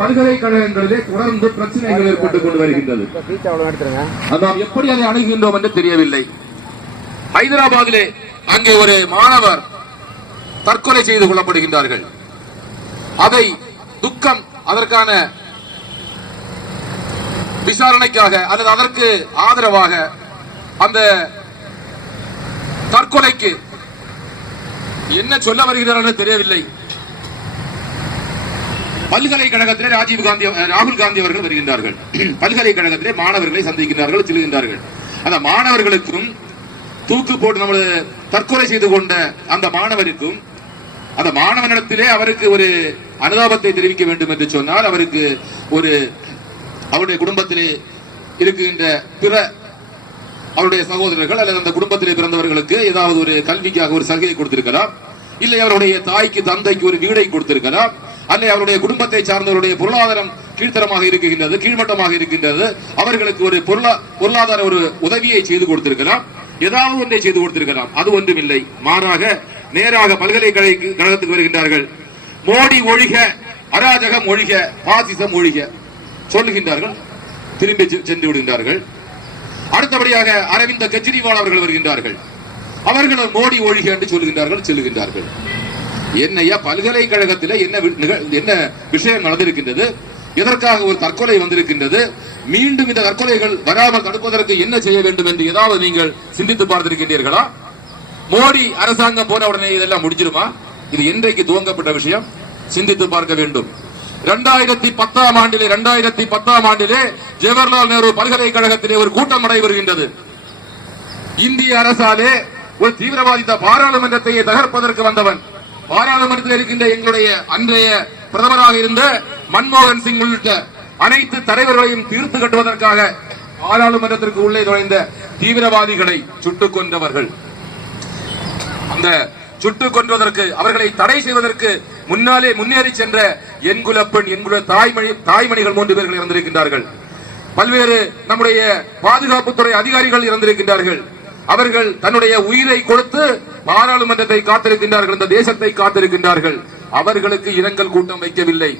பல்கலைக்கழகங்களிலே தொடர்ந்து பிரச்சனைகள் ஏற்பட்டுக் கொண்டு வருகின்றது. நாம் எப்படி அதை அணுகின்றோம் என்று தெரியவில்லை. ஹைதராபாத்திலே அங்கே ஒரு மாணவர் தற்கொலை செய்து கொள்ளப்படுகின்றார்கள். அதை துக்கம் அதற்கான விசாரணைக்காக அல்லது அதற்கு ஆதரவாக அந்த தற்கொலைக்கு என்ன சொல்ல வருகிறார்கள் தெரியவில்லை. பல்கலைக்கழகத்திலே ராகுல் காந்தி அவர்கள் வருகின்றார்கள். பல்கலைக்கழகத்திலே மாணவர்களை சந்திக்கின்றார்கள், செல்கின்றார்கள். அந்த மாணவர்களுக்கும் தூக்கு போட்டு நமது தற்கொலை செய்து கொண்ட அந்த மாணவருக்கும் அந்த மாணவனிடத்திலே அவருக்கு ஒரு அனுதாபத்தை தெரிவிக்க வேண்டும் என்று சொன்னால் அவருக்கு ஒரு அவருடைய குடும்பத்திலே இருக்கின்ற பிற அவருடைய சகோதரர்கள் அல்லது அந்த குடும்பத்திலே பிறந்தவர்களுக்கு ஏதாவது ஒரு கல்விக்காக ஒரு சலுகையை கொடுத்திருக்கலாம், இல்லை அவருடைய தாய்க்கு தந்தைக்கு ஒரு வீடை கொடுத்திருக்கலாம், அல்லது அவருடைய குடும்பத்தை சார்ந்தவருடைய பொருளாதாரம் கீழ்த்தரமாக இருக்கின்றது, கீழ்மட்டமாக இருக்கின்றது, அவர்களுக்கு ஒரு பொருளாதார ஒரு உதவியை செய்து கொடுத்திருக்கலாம், ஏதாவது ஒன்றை செய்து கொடுத்திருக்கலாம். அது ஒன்றும் இல்லை. மாறாக நேராக பல்கலைக்கழகத்துக்கு வருகின்றார்கள். மோடி ஒழிக, அராஜகம் ஒழிக, பாசிசம் ஒழிக சொல்லுகின்றார்கள், திரும்பி சென்று விடுகின்றார்கள். அடுத்தபடியாக அரவிந்த் கெஜ்ரிவால் அவர்கள் வருகின்றார்கள். அவர்களும் மோடி ஒழிக என்று சொல்லுகின்றார்கள், செல்லுகின்றார்கள். என்னையா பல்கலைக்கழகத்தில் என்ன விஷயம் நடந்திருக்கின்றது? எதற்காக ஒரு தற்கொலை வந்திருக்கின்றது? மீண்டும் இந்த தற்கொலைகள் வராமல் தடுப்பதற்கு என்ன செய்ய வேண்டும் என்று ஏதாவது நீங்கள் சிந்தித்து பார்த்திருக்கின்றீர்களா? மோடி அரசாங்கம் போன உடனே இதெல்லாம் முடிஞ்சிருமா? இது என்றைக்கு துவங்கப்பட்ட விஷயம்? சிந்தித்து பார்க்க வேண்டும். 2010ஆம் ஆண்டிலே ஜவஹர்லால் நேரு பல்கலைக்கழகத்திலே ஒரு கூட்டம் நடைபெறுகின்றது. இந்திய அரசாலே ஒரு தீவிரவாதி பாராளுமன்றத்தை தகர்ப்பதற்கு வந்தவன், பாராளுமன்றத்தில் இருக்கின்ற எங்களுடைய அன்றைய பிரதமராக இருந்த மன்மோகன் சிங் உள்ளிட்ட அனைத்து தலைவர்களையும் தீர்த்து கட்டுவதற்காக பாராளுமன்றத்திற்கு உள்ளே நுழைந்த தீவிரவாதிகளை சுட்டுக் கொன்றவர்கள். அந்த சுட்டுக் கொன்றதற்கு அவர்களை தடை செய்வதற்கு முன்னாலே முன்னேறி சென்ற என்குல பெண், என்குல தாய்மணிகள் 3 பேர்கள் இறந்திருக்கின்றார்கள். பல்வேறு நம்முடைய பாதுகாப்புத்துறை அதிகாரிகள் இறந்திருக்கின்றார்கள். அவர்கள் தன்னுடைய உயிரை கொடுத்து பாராளுமன்றத்தை காத்திருக்கின்றார்கள், இந்த தேசத்தை காத்திருக்கின்றார்கள். அவர்களுக்கு இரங்கல் கூட்டம் வைக்கவில்லை.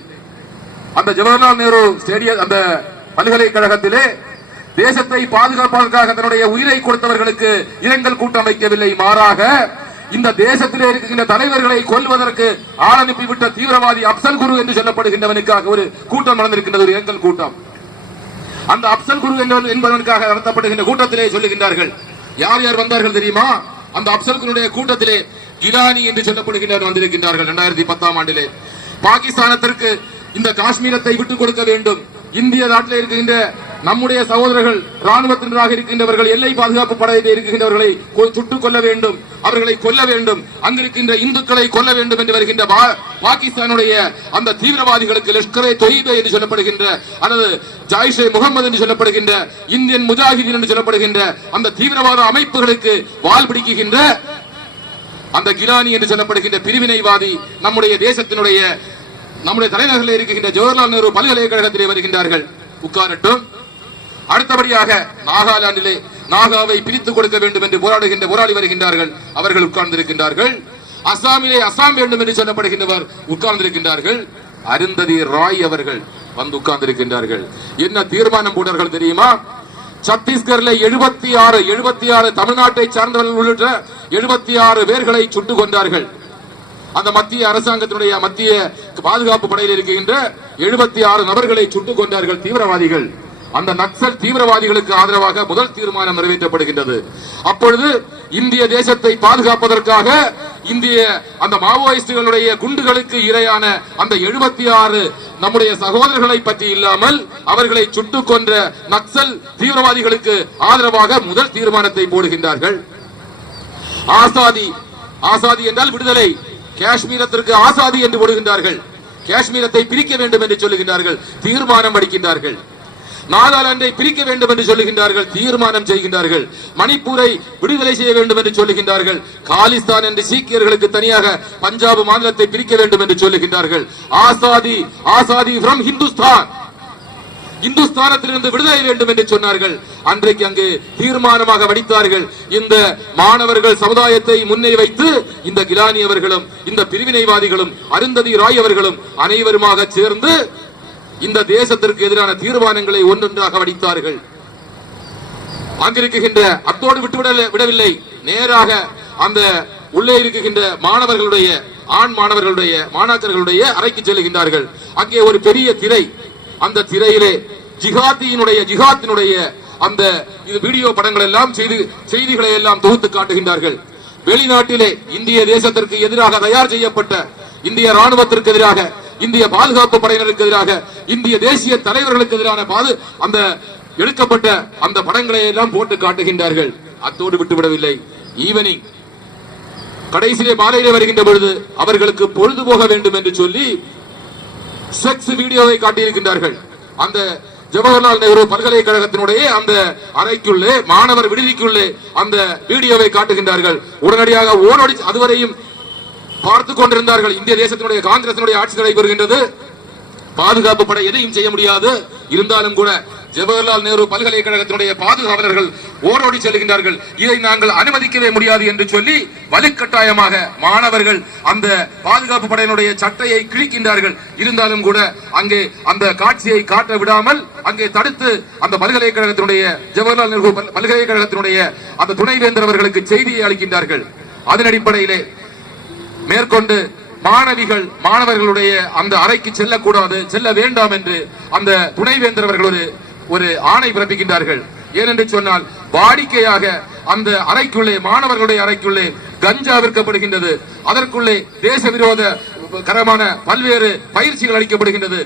அந்த ஜவஹர்லால் நேரு ஸ்டேடியம் அந்த பல்கலைக்கழகத்திலே தேசத்தை பாதுகாப்பதற்காக தன்னுடைய உயிரை கொடுத்தவர்களுக்கு இரங்கல் கூட்டம் வைக்கவில்லை. மாறாக இந்த தேசத்திலே இருக்கின்ற தலைவர்களை கொல்வதற்கு ஆள் அனுப்பிவிட்ட தீவிரவாதி அப்சல் குரு என்று சொல்லப்படுகின்றவனுக்காக ஒரு கூட்டம் நடந்திருக்கின்றது, ஒரு இரங்கல் கூட்டம். அந்த அப்சல் குரு என்பதற்காக நடத்தப்படுகின்ற கூட்டத்திலே சொல்லுகின்றார்கள். யார் யார் வந்தார்கள் தெரியுமா? அந்த அப்சல் குருடைய கூட்டத்திலே கிலானி என்று சொல்லப்படுகின்றவர் வந்திருக்கின்றார்கள். 2010ஆம் ஆண்டிலே பாகிஸ்தானத்திற்கு இந்த காஷ்மீரத்தை விட்டுக் கொடுக்க வேண்டும், இந்திய நாட்டில் இருக்கின்ற நம்முடைய சகோதரர்கள் ராணுவத்தினராக இருக்கின்றவர்கள், எல்லை பாதுகாப்பு படையில் இருக்கின்றவர்களை சுட்டுக் கொள்ள வேண்டும், அவர்களை கொல்ல வேண்டும், அங்கிருக்கின்ற இந்துக்களை கொல்ல வேண்டும் என்று வருகின்ற பாகிஸ்தானுடைய அந்த தீவிரவாதிகளுக்கு லஷ்கர்-ஏ தொய்பா என்று சொல்லப்படுகின்ற அல்லது ஜாயிஷே முகமது என்று சொல்லப்படுகின்ற இந்தியன் முஜாஹிதீன் என்று சொல்லப்படுகின்ற அந்த தீவிரவாத அமைப்புகளுக்கு வால் பிடிக்கின்ற அந்த கிலானி என்று சொல்லப்படுகின்ற பிரிவினைவாதி நம்முடைய தேசத்தினுடைய நம்முடைய தலைநகரில் இருக்கின்ற ஜவஹர்லால் நேரு பல்கலைக்கழகத்திலே வருகின்றார்கள். உட்காரட்டும். அடுத்தபடியாக நாகாலாந்திலே நாகாவை பிரித்துக் கொடுக்க வேண்டும் என்று போராடி வருகின்றார்கள். அவர்கள் உட்கார்ந்திருக்கின்றார்கள். அசாமிலே அசாம் வேண்டும் என்று சொல்லப்படுகின்றவர் உட்கார்ந்திருக்கின்றார்கள். அருந்ததி ராய் அவர்கள் வந்து உட்கார்ந்திருக்கின்றார்கள். என்ன தீர்மானம் போட்டார்கள் தெரியுமா? சத்தீஸ்கர்ல 76 தமிழ்நாட்டை சார்ந்தவர்கள் உள்ளிட்ட 76 பேர்களை சுட்டுக் கொண்டார்கள். அந்த மத்திய அரசாங்கத்தினுடைய மத்திய பாதுகாப்பு படையில் இருக்கின்ற 76 நபர்களை சுட்டுக் கொண்டார்கள் தீவிரவாதிகள். அந்த நக்சல் தீவிரவாதிகளுக்கு ஆதரவாக முதல் தீர்மானம் நிறைவேற்றப்படுகின்றது. அப்பொழுது இந்திய தேசத்தை பாதுகாப்பதற்காக இந்திய அந்த மாவோயிஸ்டுகளுடைய குண்டுகளுக்கு இரையான அந்த 76 நம்முடைய சகோதரர்களை பற்றி இல்லாமல் அவர்களை சுட்டுக் கொன்ற நக்சல் தீவிரவாதிகளுக்கு ஆதரவாக முதல் தீர்மானத்தை போடுகின்றார்கள். ஆசாதி, ஆசாதி என்றால் விடுதலை, காஷ்மீரத்திற்கு ஆசாதி என்று போடுகின்றார்கள். காஷ்மீரத்தை பிரிக்க வேண்டும் என்று சொல்லுகின்றார்கள், தீர்மானம் அளிக்கின்றார்கள். நாகாலாந்தை பிரிக்க வேண்டும் என்று சொல்லுகின்றார்கள், தீர்மானம் செய்கின்றார்கள். மணிப்பூரை விடுதலை செய்ய வேண்டும் என்று சொல்லுகின்றார்கள். காலிஸ்தான் என்று சீக்கியர்களுக்கு தனியாக பஞ்சாப் மாநிலத்தை பிரிக்க வேண்டும் என்று சொல்லுகின்றார்கள். ஆசாதி, ஆசாதி ஃப்ரம் ஹிந்துஸ்தான், இந்துஸ்தானத்திலிருந்து விடுதலை வேண்டும் என்று சொன்னார்கள். அன்றைக்கு அங்கு தீர்மானமாக வடித்தார்கள். இந்த மாணவர்கள் சமுதாயத்தை முன்னே வைத்து இந்த கிலானி அவர்களும் இந்த பிரிவினைவாதிகளும் அருந்ததி ராய் அவர்களும் அனைவருமாக சேர்ந்து இந்த தேசத்திற்கு எதிரான தீர்மானங்களை ஒன்றொன்றாக வடித்தார்கள். அங்கிருக்கின்ற அத்தோடு விடவில்லை, நேராக அந்த உள்ளே இருக்கின்ற மாணவர்களுடைய ஆண் மாணவர்களுடைய மாணாக்கர்களுடைய அறைக்கு செல்லுகின்றார்கள். அங்கே ஒரு பெரிய திரை, அந்த திரையிலே ஜிஹாத்தினுடைய அந்த வீடியோ படங்கள் எல்லாம் செய்திகளை எல்லாம் தொகுத்து காட்டுகின்றார்கள். வெளிநாட்டிலே இந்திய தேசத்திற்கு எதிராக தயார் செய்யப்பட்ட, இந்திய ராணுவத்திற்கு எதிராக, இந்திய பாதுகாப்பு படையினருக்கு எதிராக, இந்திய தேசிய தலைவர்களுக்கு எதிரான அந்த எடுக்கப்பட்ட அந்த படங்களை எல்லாம் போட்டு காட்டுகின்றார்கள். அத்தோடு விட்டுவிடவில்லை, ஈவினிங் கடைசியிலே மாலையிலே வருகின்ற பொழுது அவர்களுக்கு பொழுது போக வேண்டும் என்று சொல்லி செக்ஸ் வீடியோவை காட்டியிருக்கின்றார்கள். அந்த ஜவஹர்லால் நேரு பல்கலைக்கழகத்தினுடைய அந்த அறைக்குள்ளே, மாணவர் விடுதிக்குள்ளே அந்த வீடியோவை காட்டுகின்றார்கள். உடனடியாக ஓடோடி அதுவரையும் பார்த்துக் கொண்டிருந்தார்கள். இந்திய தேசத்தினுடைய காங்கிரசினுடைய ஆட்சி நடைபெறுகின்றது, பாதுகாப்பு படை எதையும் செய்ய முடியாது. இருந்தாலும் கூட ஜவஹர்லால் நேரு பல்கலைக்கழகத்தினுடைய பாதுகாவலர்கள் ஓடோடி செல்கின்றார்கள். இதை நாங்கள் அனுமதிக்கவே முடியாது என்று சொல்லி வலுக்கட்டாயமாக மாணவர்கள் அந்த பாதுகாப்பு படையினுடைய சட்டையை கிழிக்கின்றார்கள். இருந்தாலும் கூட அங்கே அந்த காட்சியை காட்ட விடாமல் அங்கே தடுத்து அந்த பல்கலைக்கழகத்தினுடைய ஜவஹர்லால் நேரு பல்கலைக்கழகத்தினுடைய அந்த துணைவேந்தர் அவர்களுக்கு செய்தியை அளிக்கின்றார்கள். அதன் அடிப்படையிலே மேற்கொண்டு மாணவர்களுடைய அந்த அறைக்கு செல்லக்கூடாது, செல்ல வேண்டாம் என்று அந்த துணைவேந்தர் அவர்கள் ஒரு ஆணை பிறப்பிக்கின்றார்கள். ஏனென்று சொன்னால் வாடிக்கையாக அந்த அறைக்குள்ளே, மாணவர்களுடைய அறைக்குள்ளே கஞ்சா விற்கப்படுகின்றது, அதற்குள்ளே தேச விரோத கரமான பல்வேறு பயிற்சிகள் அளிக்கப்படுகின்றது.